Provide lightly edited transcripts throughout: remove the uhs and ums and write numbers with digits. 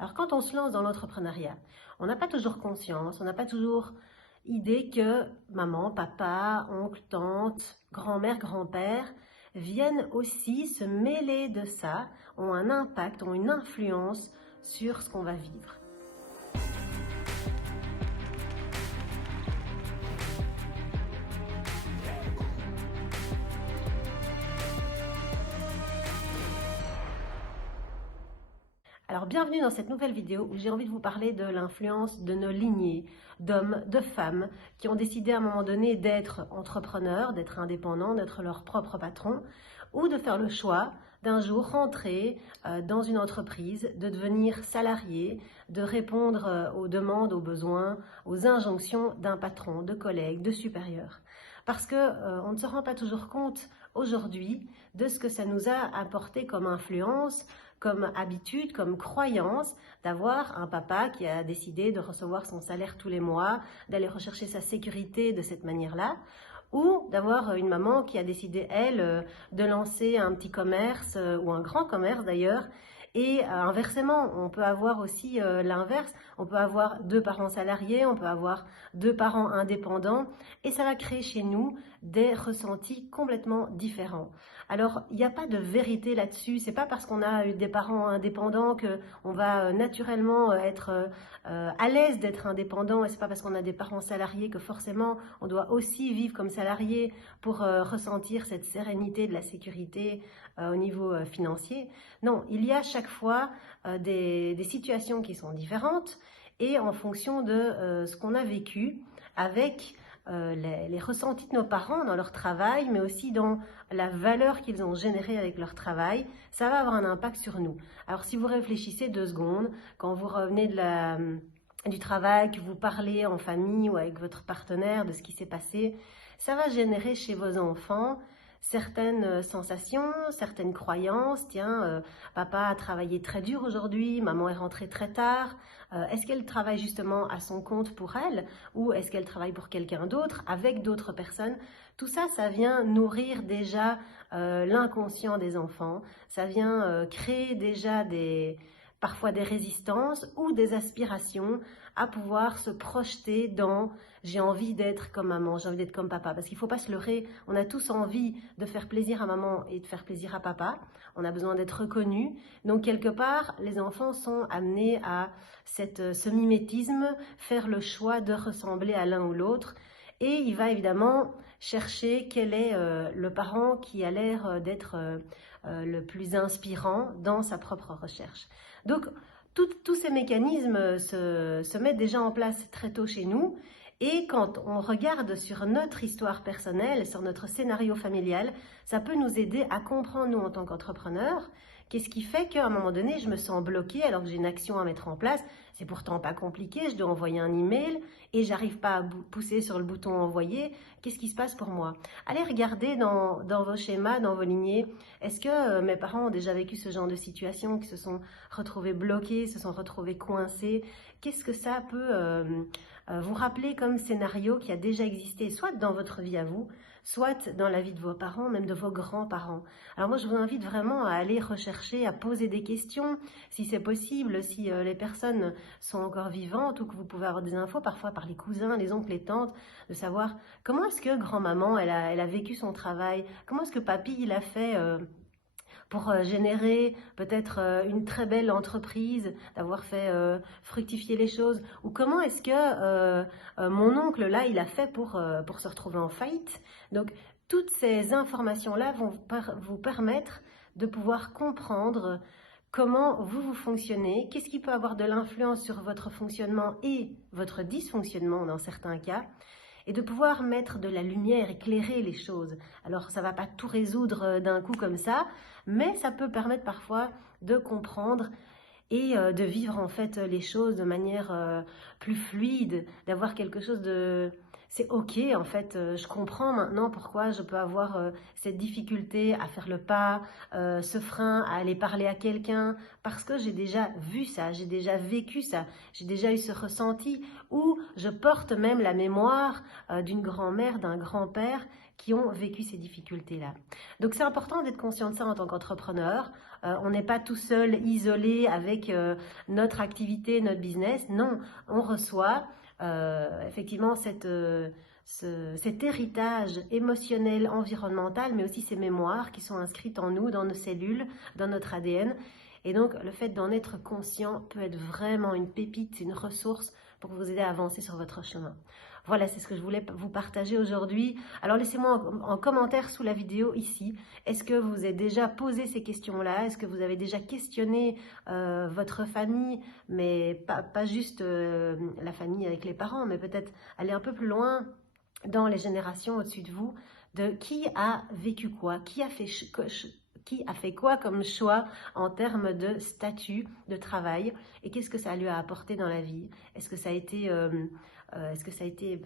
Alors quand on se lance dans l'entrepreneuriat, on n'a pas toujours conscience, on n'a pas toujours idée que maman, papa, oncle, tante, grand-mère, grand-père viennent aussi se mêler de ça, ont un impact, ont une influence sur ce qu'on va vivre. Alors bienvenue dans cette nouvelle vidéo où j'ai envie de vous parler de l'influence de nos lignées d'hommes, de femmes qui ont décidé à un moment donné d'être entrepreneurs, d'être indépendants, d'être leur propre patron ou de faire le choix d'un jour rentrer dans une entreprise, de devenir salarié, de répondre aux demandes, aux besoins, aux injonctions d'un patron, de collègues, de supérieurs. Parce qu'on ne se rend pas toujours compte aujourd'hui de ce que ça nous a apporté comme influence, comme habitude, comme croyance d'avoir un papa qui a décidé de recevoir son salaire tous les mois, d'aller rechercher sa sécurité de cette manière-là, ou d'avoir une maman qui a décidé, elle, de lancer un petit commerce, ou un grand commerce d'ailleurs. Et inversement, on peut avoir aussi l'inverse, on peut avoir deux parents salariés, on peut avoir deux parents indépendants, et ça va créer chez nous des ressentis complètement différents. Alors, il n'y a pas de vérité là-dessus, c'est pas parce qu'on a eu des parents indépendants qu'on va naturellement être à l'aise d'être indépendant, et c'est pas parce qu'on a des parents salariés que forcément on doit aussi vivre comme salarié pour ressentir cette sérénité de la sécurité au niveau financier. Non, il y a chaque fois des situations qui sont différentes et en fonction de ce qu'on a vécu avec les ressentis de nos parents dans leur travail, mais aussi dans la valeur qu'ils ont générée avec leur travail, ça va avoir un impact sur nous. Alors si vous réfléchissez 2 secondes, quand vous revenez du travail, que vous parlez en famille ou avec votre partenaire de ce qui s'est passé, ça va générer chez vos enfants certaines sensations, certaines croyances. Tiens, papa a travaillé très dur aujourd'hui, maman est rentrée très tard. Est-ce qu'elle travaille justement à son compte pour elle ou est-ce qu'elle travaille pour quelqu'un d'autre, avec d'autres personnes? Tout ça, ça vient nourrir déjà l'inconscient des enfants. Ça vient créer déjà parfois des résistances ou des aspirations à pouvoir se projeter dans j'ai envie d'être comme maman, j'ai envie d'être comme papa. Parce qu'il ne faut pas se leurrer, on a tous envie de faire plaisir à maman et de faire plaisir à papa. On a besoin d'être reconnu. Donc quelque part, les enfants sont amenés à ce mimétisme, faire le choix de ressembler à l'un ou l'autre. Et il va évidemment chercher quel est le parent qui a l'air d'être le plus inspirant dans sa propre recherche. Donc, tous ces mécanismes se mettent déjà en place très tôt chez nous. Et quand on regarde sur notre histoire personnelle, sur notre scénario familial, ça peut nous aider à comprendre, nous, en tant qu'entrepreneurs, qu'est-ce qui fait qu'à un moment donné, je me sens bloquée alors que j'ai une action à mettre en place. C'est pourtant pas compliqué, je dois envoyer un email et j'arrive pas à pousser sur le bouton envoyer. Qu'est-ce qui se passe pour moi? Allez regarder dans vos schémas, dans vos lignées. Est-ce que mes parents ont déjà vécu ce genre de situation, qui se sont retrouvés bloqués, se sont retrouvés coincés? Qu'est-ce que ça peut vous rappeler comme scénario qui a déjà existé, soit dans votre vie à vous, soit dans la vie de vos parents, même de vos grands-parents. Alors moi, je vous invite vraiment à aller rechercher, à poser des questions, si c'est possible, si les personnes sont encore vivantes ou que vous pouvez avoir des infos, parfois par les cousins, les oncles, les tantes, de savoir comment est-ce que grand-maman, elle a vécu son travail, comment est-ce que papy, il a fait pour générer peut-être une très belle entreprise, d'avoir fait fructifier les choses, ou comment est-ce que mon oncle là il a fait pour se retrouver en faillite. Donc toutes ces informations-là vont vous permettre de pouvoir comprendre comment vous fonctionnez, qu'est-ce qui peut avoir de l'influence sur votre fonctionnement et votre dysfonctionnement dans certains cas, et de pouvoir mettre de la lumière, éclairer les choses. Alors ça ne va pas tout résoudre d'un coup comme ça, mais ça peut permettre parfois de comprendre et de vivre en fait les choses de manière plus fluide, d'avoir quelque chose de... C'est ok en fait, je comprends maintenant pourquoi je peux avoir cette difficulté à faire le pas, ce frein à aller parler à quelqu'un, parce que j'ai déjà vu ça, j'ai déjà vécu ça, j'ai déjà eu ce ressenti, ou je porte même la mémoire d'une grand-mère, d'un grand-père qui ont vécu ces difficultés-là. Donc c'est important d'être conscient de ça en tant qu'entrepreneur. on n'est pas tout seul, isolé avec notre activité, notre business. Non, on reçoit effectivement cet héritage émotionnel, environnemental, mais aussi ces mémoires qui sont inscrites en nous, dans nos cellules, dans notre ADN. Et donc, le fait d'en être conscient peut être vraiment une pépite, une ressource pour vous aider à avancer sur votre chemin. Voilà, c'est ce que je voulais vous partager aujourd'hui. Alors, laissez-moi en commentaire sous la vidéo ici. Est-ce que vous avez déjà posé ces questions-là? Est-ce que vous avez déjà questionné votre famille, mais pas juste la famille avec les parents, mais peut-être aller un peu plus loin dans les générations au-dessus de vous, de qui a vécu quoi, qui a fait quoi comme choix en termes de statut, de travail, et qu'est-ce que ça lui a apporté dans la vie? Est-ce que ça a été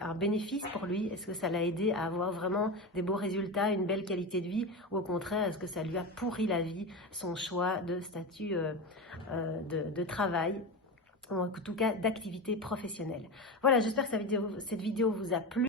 un bénéfice pour lui? Est-ce que ça l'a aidé à avoir vraiment des beaux résultats, une belle qualité de vie? Ou au contraire, est-ce que ça lui a pourri la vie, son choix de statut de travail, ou en tout cas d'activité professionnelle? Voilà, j'espère que cette vidéo vous a plu.